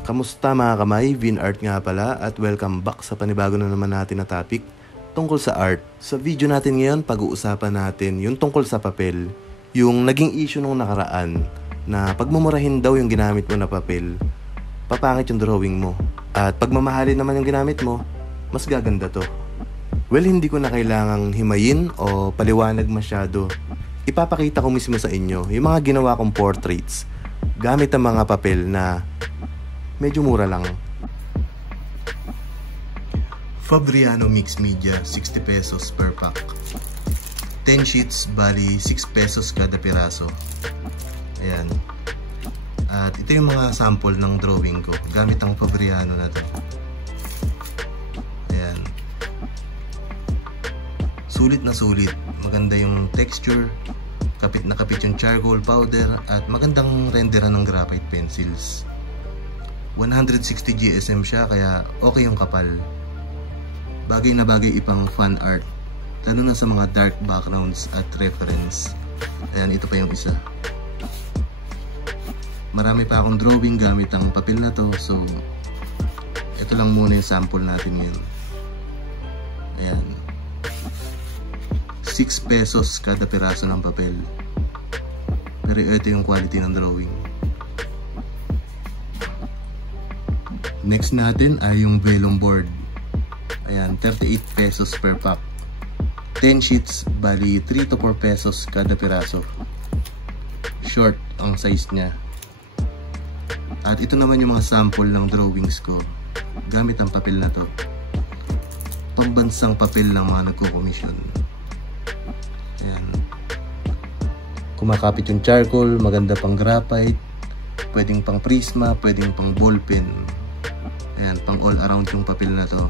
Kamusta mga kamay? Vinart nga pala at welcome back sa panibago na naman natin na topic tungkol sa art. Sa video natin ngayon, pag-uusapan natin yung tungkol sa papel. Yung naging issue nung nakaraan na pagmumurahin daw yung ginamit mo na papel, papangit yung drawing mo. At pagmamahalin naman yung ginamit mo, mas gaganda to. Well, hindi ko na kailangang himayin o paliwanag masyado. Ipapakita ko mismo sa inyo yung mga ginawa kong portraits gamit ang mga papel na medyo mura lang. Fabriano Mixed Media, 60 pesos per pack. 10 sheets, bali 6 pesos kada piraso. Ayan. At ito yung mga sample ng drawing ko gamit ang Fabriano na to. Ayan. Sulit na sulit. Maganda yung texture. Kapit na kapit yung charcoal powder. At magandang renderan ng graphite pencils. 160 GSM siya kaya okay yung kapal. Bagay na bagay ipang fan art. Lalo na sa mga dark backgrounds at reference. Ayan, ito pa yung isa. Marami pa akong drawing gamit ang papel na to. So, ito lang muna yung sample natin ngayon. Ayan. 6 pesos kada piraso ng papel. Pero ito yung quality ng drawing. Next natin ay yung vellum board. Ayan, 38 pesos per pack. 10 sheets, bali 3 to 4 pesos kada piraso. Short ang size niya. At ito naman yung mga sample ng drawings ko gamit ang papel na to. Pambansang papel ng mga nagko-commission. Ayan. Kumakapit yung charcoal, maganda pang graphite, pwedeng pang prisma, pwedeng pang ballpen. Ayan, pang all around yung papel na to.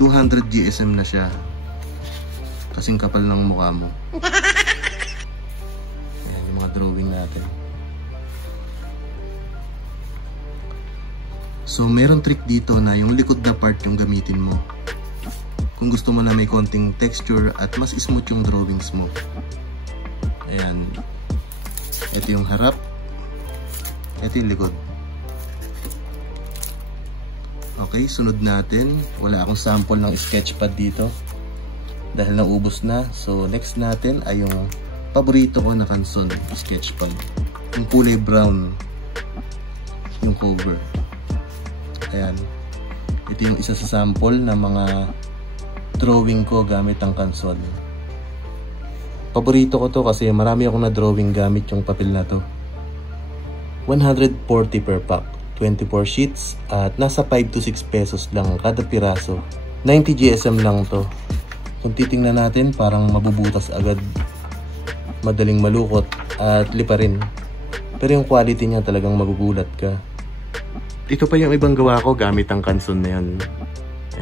200 GSM na siya. Kasing kapal ng mukha mo. Ayan, yung mga drawing natin. So, meron trick dito na yung likod na part yung gamitin mo. Kung gusto mo na may konting texture at mas smooth yung drawings mo. Ayan. Ito yung harap. Ito yung likod. Okay, sunod natin. Wala akong sample ng sketchpad dito dahil naubos na. So, next natin ay yung paborito ko na Canson sketchpad. Yung kulay brown yung cover. Ayan. Ito yung isa sa sample na mga drawing ko gamit ang Canson. Paborito ko to kasi marami akong na-drawing gamit yung papel na to. 140 per pack. 24 sheets at nasa 5 to 6 pesos lang kada piraso. 90 GSM lang to. Kung titingnan natin, parang mabubutas agad. Madaling malukot at lipa rin. Pero yung quality niya talagang magugulat ka. Ito pa yung ibang gawa ko gamit ang Canson na yan.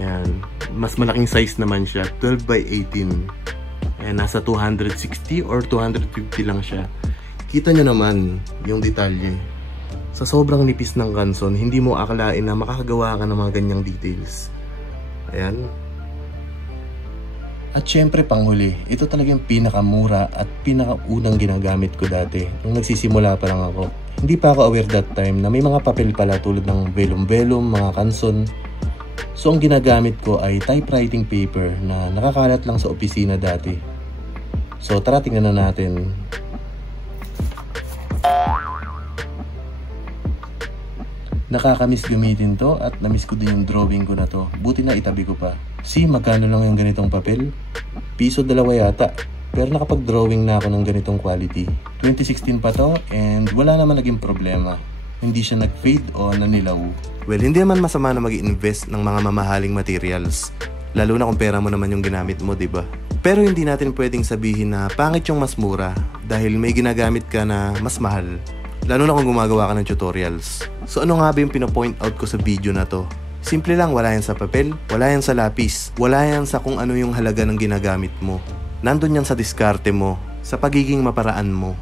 Ayan. Mas malaking size naman siya. 12 by 18. Ayan, nasa 260 or 250 lang siya. Kita nyo naman yung detalye. Sa sobrang nipis ng Canson, hindi mo akalain na makakagawa ka ng mga ganyang details. Ayan. At syempre panghuli, ito talagang pinakamura at pinakaunang ginagamit ko dati. Nung nagsisimula pa lang ako. Hindi pa ako aware that time na may mga papel pala tulad ng vellum, mga Canson. So ang ginagamit ko ay typewriting paper na nakakalat lang sa opisina dati. So tara tingnan na natin. Nakakamiss gamitin to at namiss ko din yung drawing ko na to. Buti na itabi ko pa. See, magkano lang yung ganitong papel? Piso 2 yata. Pero nakapag-drawing na ako ng ganitong quality. 2016 pa to and wala naman naging problema. Hindi siya nag-fade o nanilaw. Well, hindi naman masama na mag-invest ng mga mamahaling materials. Lalo na kung pera mo naman yung ginamit mo, diba? Pero hindi natin pwedeng sabihin na pangit yung mas mura dahil may ginagamit ka na mas mahal. Lalo na kung gumagawa ka ng tutorials. So ano nga ba yung pinapoint out ko sa video na to? Simple lang, wala yan sa papel, wala yan sa lapis, wala yan sa kung ano yung halaga ng ginagamit mo. Nandun yan sa diskarte mo, sa pagiging maparaan mo.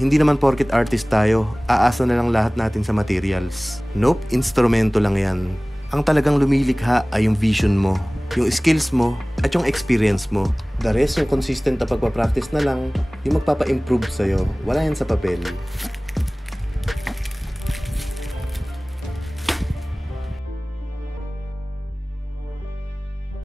Hindi naman porket artist tayo, aasa na lang lahat natin sa materials. Nope, instrumento lang yan. Ang talagang lumilikha ay yung vision mo, yung skills mo, at yung experience mo. The rest, yung consistent na pagpapractice na lang, yung magpapa-improve sa'yo, wala yan sa papel.